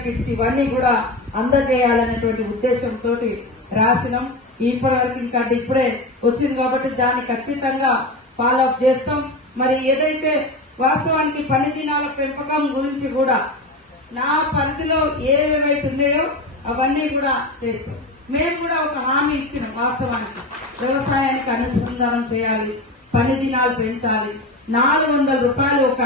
Medical kits ఇవన్నీ కూడా అందజేయాలనేటువంటి ఉద్దేశంతో రాసినాం. ఇప్పటివరకు ఇంకా ఇప్పుడే వచ్చింది కాబట్టి దాన్ని ఖచ్చితంగా ఫాలో అప్ చేస్తాం. మరి ఏదైతే వాస్తవానికి పని దినాల పెంపకం గురించి కూడా నా పరిధిలో ఏమేమైతున్నాయో అవన్నీ కూడా చేస్తాం. మేము కూడా ఒక హామీ ఇచ్చినాం. వాస్తవానికి వ్యవసాయానికి అనుసంధానం చేయాలి, పని దినాలు పెంచాలి, 400 రూపాయలు ఒక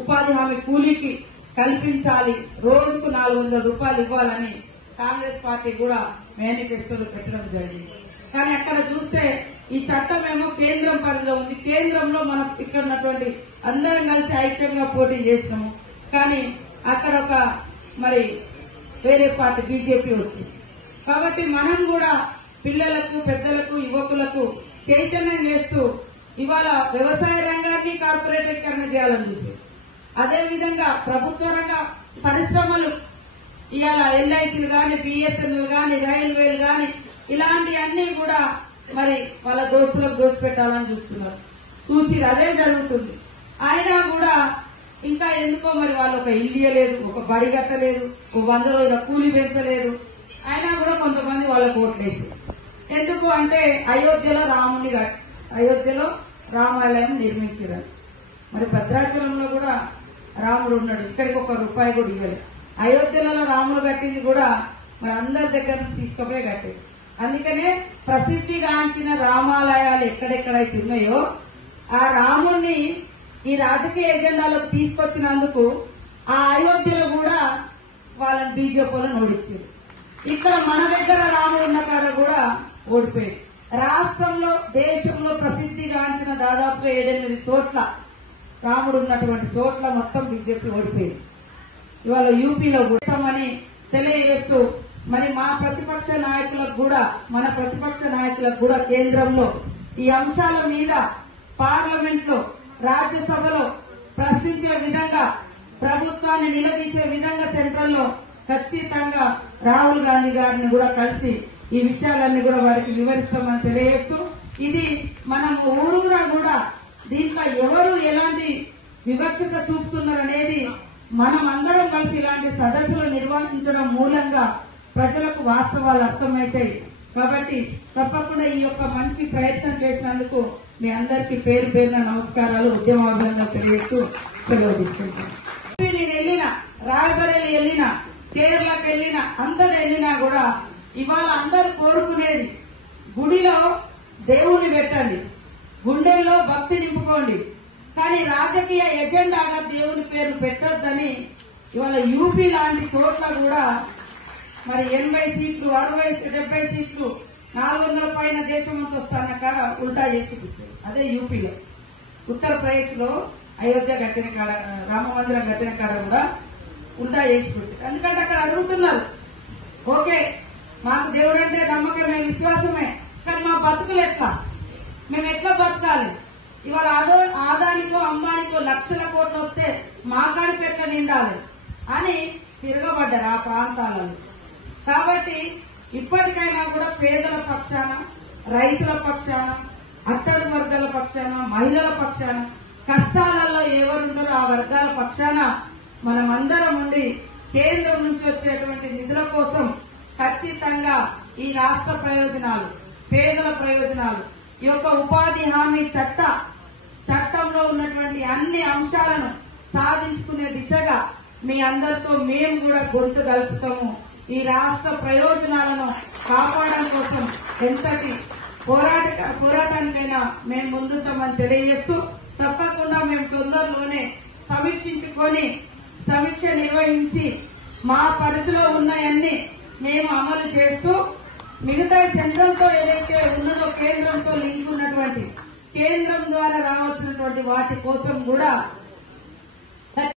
ఉపాధి హామీ కూలీకి కల్పించాలి, రోజుకు 400 రూపాయలు ఇవ్వాలని కాంగ్రెస్ పార్టీ కూడా మేనిఫెస్టోలో పెట్టడం జరిగింది. కానీ అక్కడ చూస్తే ఈ చట్టం ఏమో కేంద్రం పరిధిలో ఉంది. కేంద్రంలో మనం ఇక్కడ ఉన్నటువంటి అందరం కలిసి ఐక్యంగా పోటీ చేసినాము. కానీ అక్కడ ఒక మరి వేరే పార్టీ బీజేపీ వచ్చింది. కాబట్టి మనం కూడా పిల్లలకు, పెద్దలకు, యువకులకు చైతన్యం చేస్తూ ఇవాళ వ్యవసాయ రంగాన్ని కార్పొరేటీకరణ చేయాలని చూసి, అదేవిధంగా ప్రభుత్వ రంగ పరిశ్రమలు ఇవాళ ఎల్ఐసీలు గాని, బిఎస్ఎన్ఎల్ గాని, రైల్వేలు గాని ఇలాంటి అన్ని కూడా మరి వాళ్ళ దోస్తులకు దోసిపెట్టాలని చూస్తున్నారు. చూసి అదే జరుగుతుంది. అయినా కూడా ఇంకా ఎందుకో మరి వాళ్ళు ఒక ఇల్లు ఇయ్యలేదు, ఒక బడి కట్టలేదు, ఒక 100 రోజుల కూలి పెంచలేదు. అయినా కూడా కొంతమంది వాళ్ళకు ఓట్లేసి ఎందుకు అంటే అయోధ్యలో రామాలయం నిర్మించారు. మరి భద్రాచలంలో కూడా రాముడు ఉన్నాడు, ఇక్కడికి ₹1 కూడా ఇవ్వలేదు. అయోధ్యలలో రాముడు కట్టింది కూడా మరి అందరి దగ్గర నుంచి తీసుకుపోయి కట్టేది. అందుకనే ప్రసిద్ధిగాంచిన రామాలయాలు ఎక్కడెక్కడైతే ఉన్నాయో ఆ రాముడిని ఈ రాజకీయ ఎజెండాలకు తీసుకొచ్చినందుకు ఆ అయోధ్యలో కూడా వాళ్ళని బీజేపీలను ఓడించారు. ఇక్కడ మన దగ్గర రాముడు ఉన్న కాడ కూడా ఓడిపోయాడు. రాష్ట్రంలో, దేశంలో ప్రసిద్ధిగాంచిన దాదాపు 7-8 చోట్ల రాముడు ఉన్నటువంటి చోట్ల మొత్తం బీజేపీ ఓడిపోయింది. ఇవాళ యూపీలో కూడామని తెలియజేస్తూ మరి మన ప్రతిపక్ష నాయకులకు కూడా కేంద్రంలో ఈ అంశాల మీద పార్లమెంట్ లో, రాజ్యసభలో ప్రశ్నించే విధంగా, ప్రభుత్వాన్ని నిలదీసే విధంగా సెంట్రల్ లో ఖచ్చితంగా రాహుల్ గాంధీ గారిని కూడా కలిసి ఈ విషయాలన్నీ కూడా వారికి వివరిస్తామని తెలియజేస్తూ, ఇది మనం ఊరూరా కూడా దీంట్లో ఎవరు ఎలాంటి వివక్షత చూపుతున్నారనేది మనం అందరం కలిసి ఇలాంటి సదస్సులు నిర్వహించడం మూలంగా ప్రజలకు వాస్తవాలు అర్థమవుతాయి. కాబట్టి తప్పకుండా ఈ యొక్క మంచి ప్రయత్నం చేసినందుకు మీ అందరికీ పేరు పేరున నమస్కారాలు, ఉద్యమాభినందనలు తెలియజేస్తూ సెలవు తీసుకుంటాను. నేను వెళ్ళినా, రాయబరేలి వెళ్ళినా, కేరళకి వెళ్ళినా, అందరు వెళ్ళినా కూడా ఇవాళ అందరు కోరుకునేది గుడిలో దేవుని పెట్టండి, గుండెల్లో భక్తి నింపుకోండి, కానీ రాజకీయ ఎజెండాగా దేవుని పేరు పెట్టొద్దని ఇవాళ యూపీ లాంటి చోట్ల కూడా మరి 80 సీట్లు, 60, 70 సీట్లు, 400 పైన దేశమంతా వస్తాన్న కాడ ఉల్టా చేసి చూపించారు. అదే యూపీలో. ఉత్తరప్రదేశ్ లో అయోధ్య కట్టిన కాడ, రామ మందిరం కట్టిన కాడ కూడా ఉల్టా చేసి పెట్టారు. ఎందుకంటే అక్కడ అడుగుతున్నారు, ఓకే మాకు దేవుడు అంటే నమ్మకమే, విశ్వాసమే, కానీ మా బతుకులు ఎట్లా, మేము ఎట్లా బతకాలి, ఇవాళ ఆదానికో అంబానికో లక్షల కోట్లు వస్తే మా కడుపు ఎట్లా నిండాలి అని తిరగబడ్డారు ఆ ప్రాంతాలలో. కాబట్టి ఇప్పటికైనా కూడా పేదల పక్షాన, రైతుల పక్షాన, అట్టడు వర్గాల పక్షాన, మహిళల పక్షాన, కష్టాలలో ఎవరున్నారో ఆ వర్గాల పక్షాన మనమందరం ఉండి కేంద్రం నుంచి వచ్చేటువంటి నిధుల కోసం ఖచ్చితంగా ఈ రాష్ట్ర ప్రయోజనాలు, పేదల ప్రయోజనాలు, ఈ యొక్క ఉపాధి హామీ చట్టంలో ఉన్నటువంటి అన్ని అంశాలను సాధించుకునే దిశగా మీ అందరితో మేము కూడా గొంతు కలుపుతాము. ఈ రాష్ట్ర ప్రయోజనాలను కాపాడడం కోసం ఎంతటి పోరాటానికైనా మేము ముందుంటామని తెలియజేస్తూ, తప్పకుండా మేము తొందరలోనే సమీక్ష నిర్వహించి మా పరిధిలో ఉన్నాయన్ని మేము అమలు చేస్తూ, మిగతా సెంట్రల్ తో ఏదైతే ఉన్నదో కేంద్రంతో లింక్ ఉన్నటువంటి, కేంద్రం ద్వారా రావాల్సినటువంటి వాటి కోసం కూడా